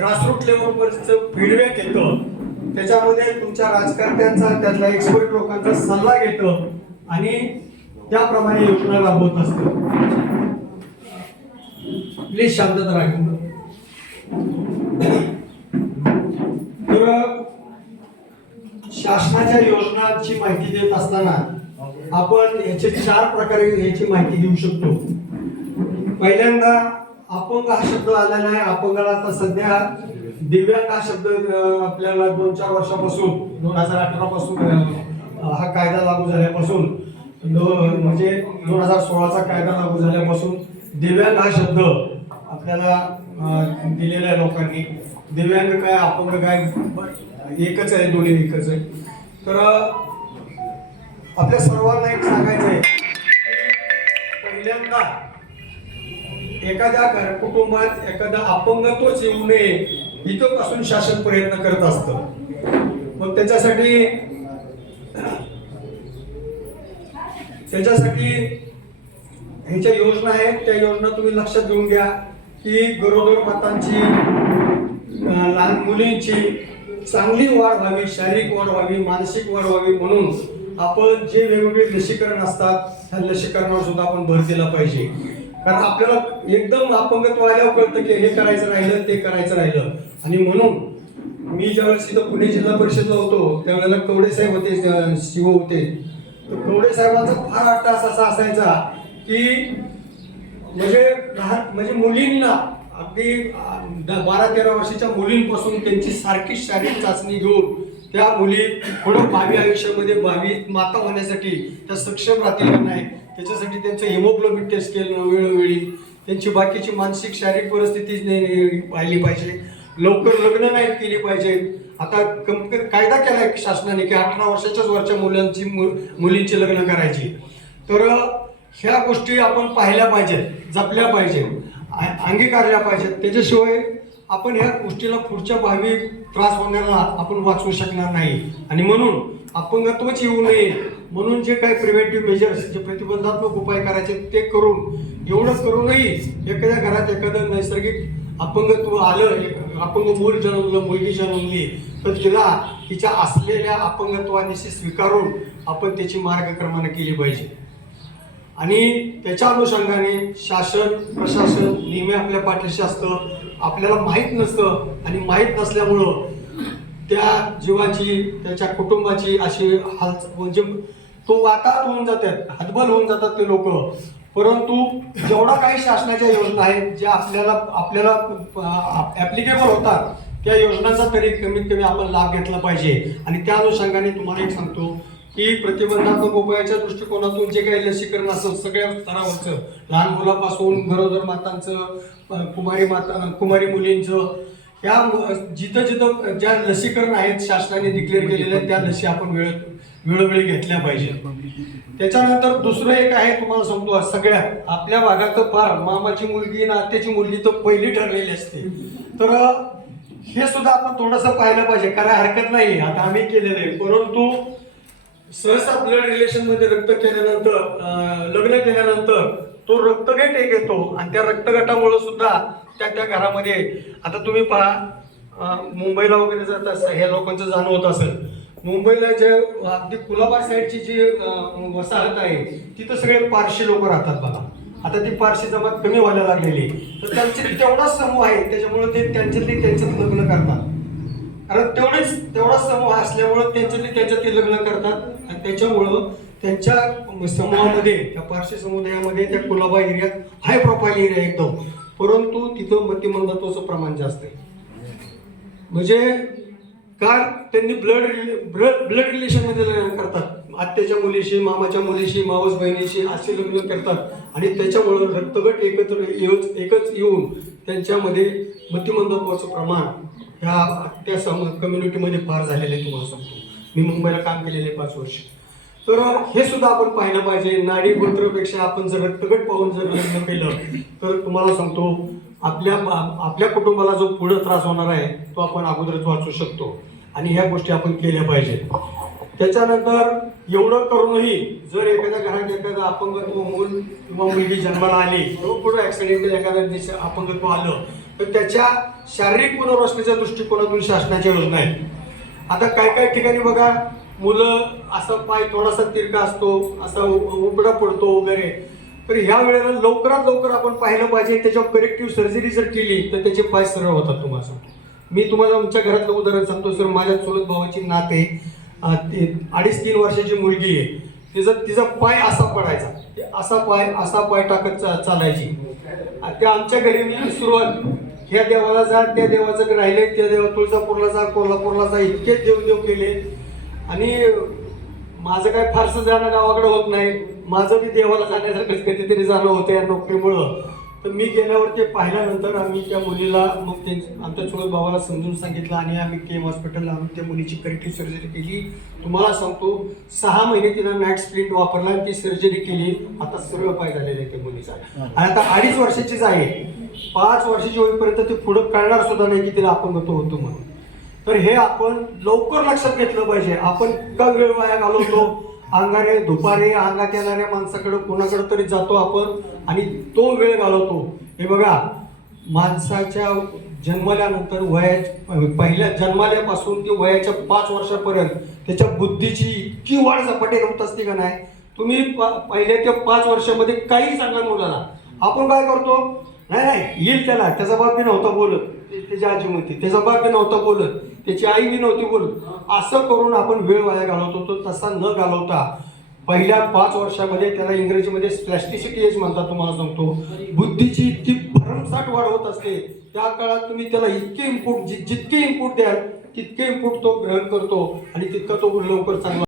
Grassroot लेवलवरचं feedback येतो. त्याच्यामध्ये तुमच्या राजकारण्यांचा त्यातल्या एक्सपर्ट लोकांचा सल्ला घेतो. आणि त्याप्रमाणे योजना राबवत असतो. प्लीज शांतता राखून तर शासनाच्या योजनांची माहिती देत असताना आपण याचे चार प्रकारे याची माहिती देऊ शकतो. पहिल्यांदा अपंग हा शब्द आलेला आहे अपंगाला आता सध्या दिव्यांग हा शब्द आपल्याला दोन चार वर्षापासून दोन हजार अठरा पासून हा कायदा लागू झाल्यापासून म्हणजे दोन हजार सोळाचा कायदा लागू झाल्यापासून दिव्यांग हा शब्द आपल्याला दिलेला आहे लोकांनी. दिव्यांग काय अपंग काय एकच आहे दोन्ही एकच आहे. तर आपल्या सर्वांना एक सांगायचं आहे पहिल्यांदा एखाद्या घर कुटुंबात एखादा अपंगत्वच येऊ नये इथपासून शासन प्रयत्न करत असतं. मग त्याच्यासाठी त्याच्यासाठी ह्याच्या योजना आहेत. त्या योजना तुम्ही लक्षात घेऊन घ्या की गरोदर मातांची लहान मुलींची चांगली वाढ व्हावी शारीरिक वाढ व्हावी मानसिक वाढ व्हावी म्हणून आपण जे वेगवेगळे लसीकरण असतात त्या लसीकरणावर सुद्धा आपण भर दिला पाहिजे. कारण आपल्याला एकदम अपंगत्व आल्यावर कळतं की हे करायचं राहिलं ते करायचं राहिलं. आणि म्हणून मी ज्यावेळेस इथं पुणे जिल्हा परिषदला होतो त्यावेळेला कवडे साहेब होते शिव होते. तर कवडे साहेबांचा फार अट्टास असा असायचा की म्हणजे लहान म्हणजे मुलींना अगदी बारा तेरा वर्षाच्या मुलींपासून त्यांची सारखी शारीरिक चाचणी घेऊन त्या मुली पुढे भावी आयुष्यामध्ये भावी माता होण्यासाठी त्या सक्षम राहतील नाही त्याच्यासाठी त्यांचं हिमोग्लोबिन टेस्ट केलं वेळोवेळी. त्यांची बाकीची मानसिक शारीरिक परिस्थिती पाहिली पाहिजे. लवकर लग्न नाही केली पाहिजेत. आता कम- कायदा केलाय शासनाने की अठरा वर्षाच्याच वरच्या मुलांची मु- मुलींची लग्न करायची. तर ह्या गोष्टी आपण पाहिल्या पाहिजेत जपल्या पाहिजेत अंगीकारल्या पाहिजेत. त्याच्याशिवाय आपण ह्या गोष्टीला पुढच्या भावी त्रास होण्याला आपण वाचवू शकणार नाही. आणि म्हणून अपंगत्वच येऊ नये. म्हणून जे काही प्रिव्हेंटिव्ह मेजर्स जे प्रतिबंधात्मक उपाय करायचे ते करून एवढं करूनही एखाद्या घरात एखादं नैसर्गिक अपंगत्व आलं अपंग मूल जन्मलं मुलगी जन्मली तर तिला तिच्या असलेल्या अपंगत्वानिशी स्वीकारून आपण त्याची मार्गक्रमण केली पाहिजे. आणि त्याच्या अनुषंगाने शासन प्रशासन नेहमी आपल्या पाठीशी असतं आपल्याला माहीत नसतं आणि माहीत नसल्यामुळं त्या जीवाची त्याच्या कुटुंबाची अशी हाल म्हणजे तो वाताहत होऊन जातात हतबल होऊन जातात ते लोक. परंतु जेवढा काही शासनाच्या योजना आहेत ज्या आपल्याला आपल्याला ऍप्लिकेबल होतात त्या योजनांचा तरी कमीत कमी आपण लाभ घेतला पाहिजे. आणि त्या अनुषंगाने तुम्हाला एक सांगतो की प्रतिबंधात्मक उपायाच्या दृष्टिकोनातून जे काही लसीकरण असेल सगळ्या स्तरावरचं लहान मुलापासून गरोदर मातांचं कुमारी माता कुमारी मुलींचं या जिथं जिथं ज्या लसीकरण आहेत शासनाने डिक्लेअर केलेल्या त्या लसी आपण वेळ वेळोवेळी घेतल्या पाहिजे त्याच्यानंतर दुसरं एक आहे तुम्हाला सांगतो आज सगळ्यात आपल्या भागात तर फार मामाची मुलगी आणि आत्याची मुलगी तर पहिली ठरलेली असते. तर हे सुद्धा आपण थोडंसं पाहिलं पाहिजे कारण हरकत नाही आता आम्ही केलेलं आहे. परंतु सहसा ब्लड रिलेशनमध्ये रक्त केल्यानंतर लग्न केल्यानंतर तो रक्तगट एक येतो आणि त्या रक्तगटामुळं सुद्धा त्या त्या घरामध्ये आता तुम्ही पहा मुंबईला वगैरे जात असा ह्या लोकांचं जाणं होत असेल. मुंबईला जे अगदी कुलाबा साईडची जी वसाहत आहे तिथं सगळे पारशी लोक राहतात बघा. आता ती पारशी जमात कमी व्हायला लागलेली तर त्यांचे तेवढाच समूह आहे त्याच्यामुळे ते त्यांच्यातले त्यांच्यात लग्न करतात. कारण तेवढेच तेवढाच समूह असल्यामुळं त्यांच्यातले त्यांच्यात ते लग्न करतात आणि त्याच्यामुळं त्यांच्या समूहामध्ये त्या पारशी समुदायामध्ये त्या कुलाबा एरियात हाय प्रोफाईल एरिया एकदम. परंतु तिथं मतिमंदत्वाचं प्रमाण जास्त आहे. म्हणजे का त्यांनी ब्लड ब्लड ब्लड रिलेशनमध्ये लग्न करतात. आत्याच्या मुलीशी मामाच्या मुलीशी मावस बहिणीशी असे लग्न करतात. आणि त्याच्यामुळं रक्तगट एकत्र येऊच एकच येऊन त्यांच्यामध्ये मतिमंदत्वाचं प्रमाण ह्या त्या सम कम्युनिटीमध्ये फार झालेलं आहे तुम्हाला सांगतो. मी मुंबईला काम केलेले आहे पाच वर्ष. तर हे सुद्धा आपण पाहिलं पाहिजे. नाडी गोत्रपेक्षा आपण जर रक्तगट पाहून जर लग्न केलं तर तुम्हाला सांगतो आपल्या आपल्या कुटुंबाला जो पुढे त्रास होणार आहे तो आपण अगोदरच वाचू शकतो. आणि ह्या गोष्टी आपण केल्या पाहिजेत. त्याच्यानंतर एवढं करूनही जर एखाद्या घरात एखादा अपंगत्व मूल किंवा मुलगी जन्माला आली कुठं पुढे ऍक्सिडेंटल एखाद्या दिवशी अपंगत्व आलं तर त्याच्या शारीरिक पुनर्वसनाच्या दृष्टिकोनातून शासनाच्या योजना आहेत आता काय काय ठिकाणी बघा मुलं असा पाय थोडासा तिरका असतो असा उ- उपडा पडतो वगैरे. तर ह्या वेळेला लवकरात लवकर आपण पाहिलं पाहिजे त्याच्यावर करेक्टिव्ह सर्जरी जर केली तर त्याचे पाय सरळ होतात तुम्हाला सांगतो. मी तुम्हाला आमच्या घरातलं उदाहरण सांगतो सर माझ्या चुलत भावाची नात आहे अडीच तीन वर्षाची मुलगी आहे. तिचा तिचा पाय असा पडायचा. असा पाय असा पाय टाकत चा- चालायची. त्या आमच्या घरी मी सुरुवात ह्या देवाला जा त्या देवाचं राहिले त्या देवा तुळजापूरला जा कोल्हापूरला जा इतके देवदेव केले. आणि माझं काय फारसं जाणं गावाकडे होत नाही. माझं बी देवाला जाण्यासारखंच कधीतरी जाणं होतं या नोकरीमुळं. तर मी गेल्यावर ते पाहिल्यानंतर आम्ही त्या मुलीला मग ते आमच्या चुलत भावाला समजून सांगितलं आणि आम्ही के एम हॉस्पिटलला आम्ही त्या मुलीची करेक्टिव्ह सर्जरी केली. तुम्हाला सांगतो सहा महिने तिनं मॅट स्प्लिंट वापरला आणि ती सर्जरी केली. आता सरळ पाय झालेला आहे त्या मुलीचा. आणि आता अडीच वर्षाचीच आहे. पाच वर्षाची होईपर्यंत ते पुढं कळणार सुद्धा नाही की तिला अपंगत्व होतो म्हणून. तर हे आपण लवकर लक्षात घेतलं पाहिजे. आपण का वेळ वाया घालवतो. अंगारे दुपारे अंगात येणाऱ्या माणसाकडे कोणाकडे तरी जातो आपण आणि तो वेळ घालवतो. हे बघा माणसाच्या जन्मल्यानंतर वया पहिल्या जन्माल्यापासून ते वयाच्या पाच वर्षापर्यंत त्याच्या बुद्धीची इतकी वाढ झपाटे होत असते का नाही? तुम्ही प- पहिल्या त्या पाच वर्षामध्ये काही सांगा मुलाला आपण काय करतो? नाही नाही येईल त्याला. त्याचा बाप बी नव्हता बोलत. ते- त्याची आजी म्हणते त्याचा बाप बी नव्हता बोलत. त्याची आई बी नव्हती बोल. असं करून आपण वेळ वाया घालवतो तो तसा न घालवता पहिल्या पाच वर्षामध्ये त्याला इंग्रजीमध्ये प्लॅस्टिसिटी एज म्हणतात तुम्हाला सांगतो. बुद्धीची इतकी भरमसाठ वाढ होत असते. त्या काळात तुम्ही त्याला इतके इनपुट जितके इनपुट द्याल तितके इनपुट तो ग्रहण करतो आणि तितका तो लवकर चांगला